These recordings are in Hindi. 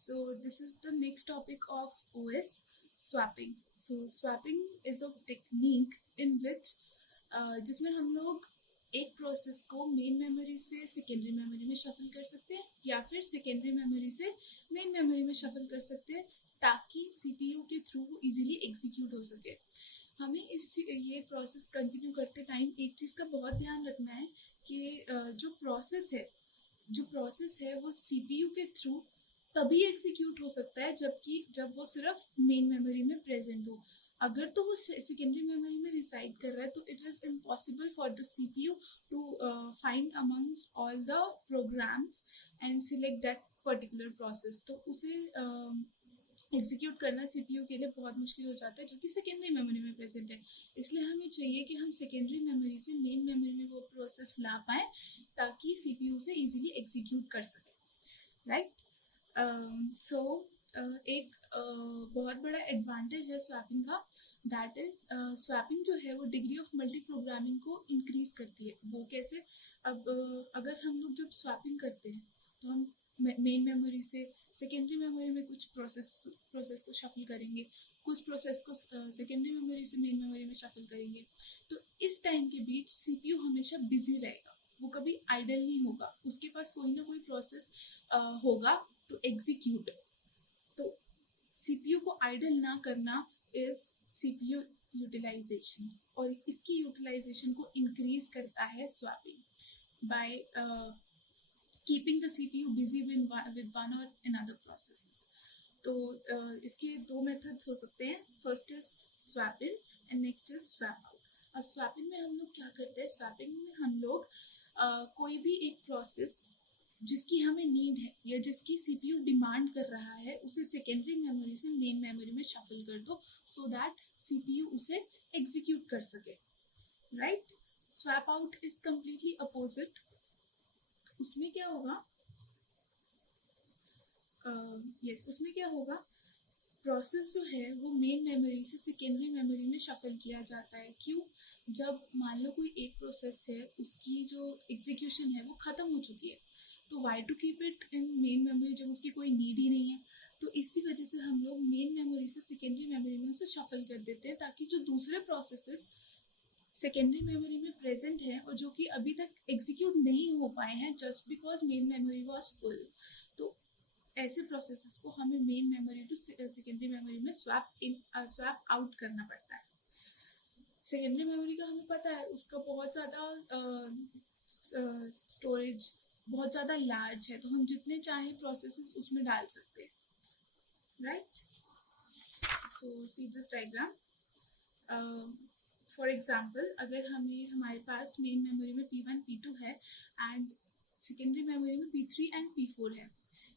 So this is the next topic of OS, swapping. So swapping is a technique in which जिसमें हम लोग एक प्रोसेस को मेन मेमोरी से सेकेंडरी मेमोरी में शफल कर सकते हैं या फिर सेकेंडरी मेमोरी से मेन मेमोरी में शफल कर सकते हैं ताकि सीपीयू के थ्रू वो इजीली एग्जीक्यूट हो सके। हमें ये प्रोसेस कंटिन्यू करते टाइम एक चीज़ का बहुत ध्यान रखना है कि जो प्रोसेस है वो सीपीयू के थ्रू तभी एग्जीक्यूट हो सकता है जब वो सिर्फ मेन मेमोरी में प्रेजेंट हो। अगर तो वो सेकेंडरी मेमोरी में रिसाइड कर रहा है तो it is impossible for the CPU to find amongst all the programs and select that particular process. तो उसे एग्जीक्यूट करना सीपीयू के लिए बहुत मुश्किल हो जाता है जो कि सेकेंडरी मेमोरी में प्रेजेंट है। इसलिए हमें चाहिए कि हम सेकेंडरी मेमोरी से मेन मेमोरी में वो प्रोसेस ला पाएँ ताकि सीपीयू से इजीली एग्जीक्यूट कर सके, राइट। सो एक बहुत बड़ा एडवांटेज है स्वैपिंग का, दैट इज स्वैपिंग जो है वो डिग्री ऑफ मल्टी प्रोग्रामिंग को इंक्रीज करती है। वो कैसे? अब अगर हम लोग जब स्वैपिंग करते हैं तो हम मेन मेमोरी से सेकेंडरी मेमोरी में कुछ प्रोसेस को शफल करेंगे, कुछ प्रोसेस को सेकेंडरी मेमोरी से मेन मेमोरी में शफल करेंगे। तो इस टाइम के बीच सीपीयू हमेशा बिजी रहेगा, वो कभी आइडल नहीं होगा, उसके पास कोई ना कोई प्रोसेस होगा टू एग्जीक्यूट। तो सीपीयू को आइडल ना करना इज सीपीयू यूटिलाइजेशन, और इसकी यूटिलाइजेशन को इंक्रीज करता है swapping by keeping the CPU busy with one और अनदर प्रोसेसेस। तो इसके दो मेथड्स हो सकते हैं, first is swap in and next is swap out. अब स्वैप इन में हम लोग क्या करते हैं? स्वैपिंग में हम लोग कोई भी एक प्रोसेस जिसकी हमें नीड है या जिसकी सीपीयू डिमांड कर रहा है उसे सेकेंडरी मेमोरी से मेन मेमोरी में शफल कर दो सो दैट सीपीयू उसे एग्जीक्यूट कर सके, right. Swap out is completely opposite. उसमें क्या होगा? उसमें क्या होगा? प्रोसेस जो है वो मेन मेमोरी से सेकेंडरी मेमोरी में शफल किया जाता है। क्यों? जब मान लो कोई एक प्रोसेस है, उसकी जो एग्जीक्यूशन है वो ख़त्म हो चुकी है, तो why to keep it in main memory जब उसकी कोई नीड ही नहीं है। तो इसी वजह से हम लोग मेन मेमोरी से सेकेंडरी मेमोरी में उसे शफल कर देते हैं ताकि जो दूसरे प्रोसेसेस सेकेंडरी मेमोरी में प्रेजेंट है और जो कि अभी तक एग्जीक्यूट नहीं हो पाए हैं just because main memory was full, तो ऐसे प्रोसेसेस को हमें main memory to secondary memory में स्वैप आउट करना पड़ता है। सेकेंडरी मेमोरी का हमें पता है उसका बहुत ज़्यादा स्टोरेज बहुत ज़्यादा लार्ज है, तो हम जितने चाहें प्रोसेसेस उसमें डाल सकते हैं, right. So see this diagram. For example, अगर हमारे पास मेन मेमोरी में P1 P2 है एंड सेकेंडरी मेमोरी में P3 एंड P4 है,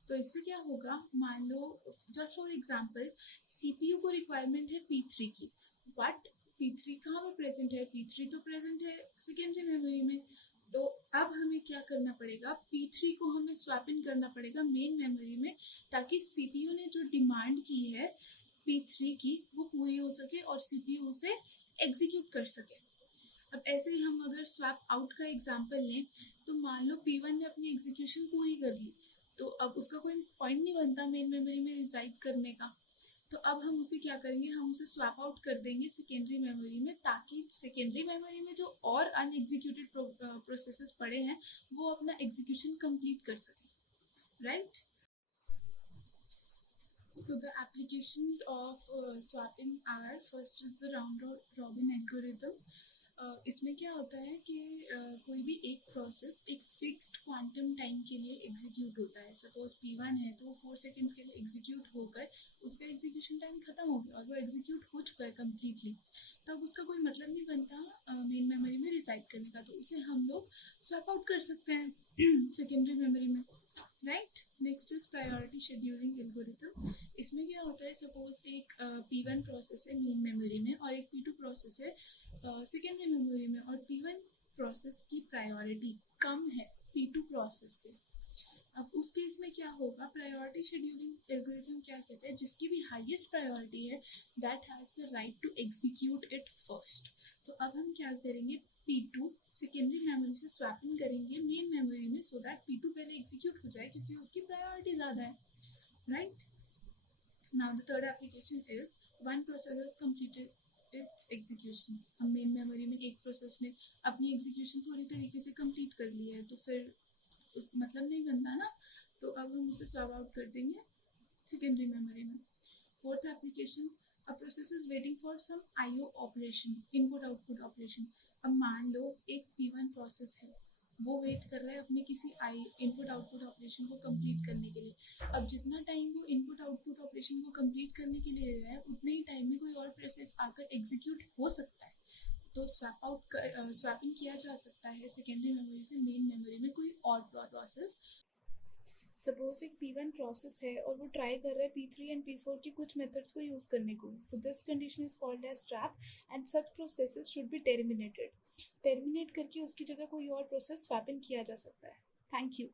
तो इससे क्या होगा? मान लो जस्ट फॉर एग्जाम्पल सीपीयू को रिक्वायरमेंट है P3 की, बट P3 कहाँ पे प्रेजेंट है? P3 तो प्रेजेंट है सेकेंडरी मेमोरी में। तो अब हमें क्या करना पड़ेगा? P3 को हमें स्वैप इन करना पड़ेगा मेन मेमोरी में ताकि सीपीयू ने जो डिमांड की है P3 की वो पूरी हो सके और सीपीयू उसे एग्जीक्यूट कर सके। अब ऐसे ही हम अगर स्वैप आउट का एग्जांपल लें तो मान लो P1 ने अपनी एग्जीक्यूशन पूरी कर ली, तो अब उसका कोई पॉइंट नहीं बनता मेन मेमोरी में रिसाइड करने का। तो अब हम उसे क्या करेंगे? हम उसे स्वैप आउट कर देंगे सेकेंडरी मेमोरी में ताकि सेकेंडरी मेमोरी में जो और अनएग्जीक्यूटेड प्रोसेसेस पड़े हैं वो अपना एग्जीक्यूशन कंप्लीट कर सकें, right. So the applications of swapping are, first is the round robin algorithm. इसमें क्या होता है कि कोई भी एक प्रोसेस एक फिक्स्ड क्वांटम टाइम के लिए एग्जीक्यूट होता है। सपोज P1 है तो वो 4 सेकेंड्स के लिए एग्जीक्यूट होकर उसका एग्जीक्यूशन टाइम खत्म हो गया और वो एग्जीक्यूट हो चुका है कम्प्लीटली, तब उसका कोई मतलब नहीं बनता मेन मेमोरी में रिसाइड करने का, तो उसे हम लोग स्वैप आउट कर सकते हैं सेकेंडरी मेमोरी में, right. Next is priority scheduling algorithm. इसमें क्या होता है? सपोज एक P1 प्रोसेस है मेन मेमोरी में और एक P2 प्रोसेस है सेकेंडरी मेमोरी में, और P1 प्रोसेस की प्रायोरिटी कम है P2 प्रोसेस से। अब उस केस में क्या होगा? प्रायोरिटी शेड्यूलिंग एल्गोरिथम क्या कहते हैं? जिसकी भी हाईएस्ट प्रायोरिटी है that has the right to execute it first. तो अब हम क्या करेंगे? P2 सेकेंडरी मेमोरी से स्वैपिंग करेंगे मेन मेमोरी में सो दैट P2 पहले एग्जीक्यूट हो जाए क्योंकि उसकी प्रायोरिटी ज़्यादा है, right? Now the third application is one process has completed its execution. हम मेन मेमोरी में एक प्रोसेस ने अपनी एग्जीक्यूशन पूरी तरीके से कंप्लीट कर लिया है, तो फिर उस मतलब नहीं बनता ना, तो अब हम उसे स्वैप आउट कर देंगे सेकेंडरी मेमोरी में. Fourth application, a process is waiting for some IO operation, input output operation. अब मान लो एक P1 प्रोसेस है, वो वेट कर रहा है अपने किसी आई इनपुट आउटपुट ऑपरेशन को कंप्लीट करने के लिए. अब जितना टाइम वो इनपुट आउटपुट ऑपरेशन को कंप्लीट करने के लिए ले रहा है, उतने ही टाइम में कोई और प्रोसेस आकर एग्जीक्यूट हो सकता है. तो स्वैपिंग किया जा सकता है सेकेंडरी मेमोरी से मेन मेमोरी में कोई और प्रोसेस. सपोज एक P1 प्रोसेस है और वो ट्राई कर रहा है P3 एंड P4 की कुछ मेथड्स को यूज़ करने को. So this condition is called as trap and such processes should be terminated. Terminate करके उसकी जगह कोई और प्रोसेस स्वैप इन किया जा सकता है. Thank you.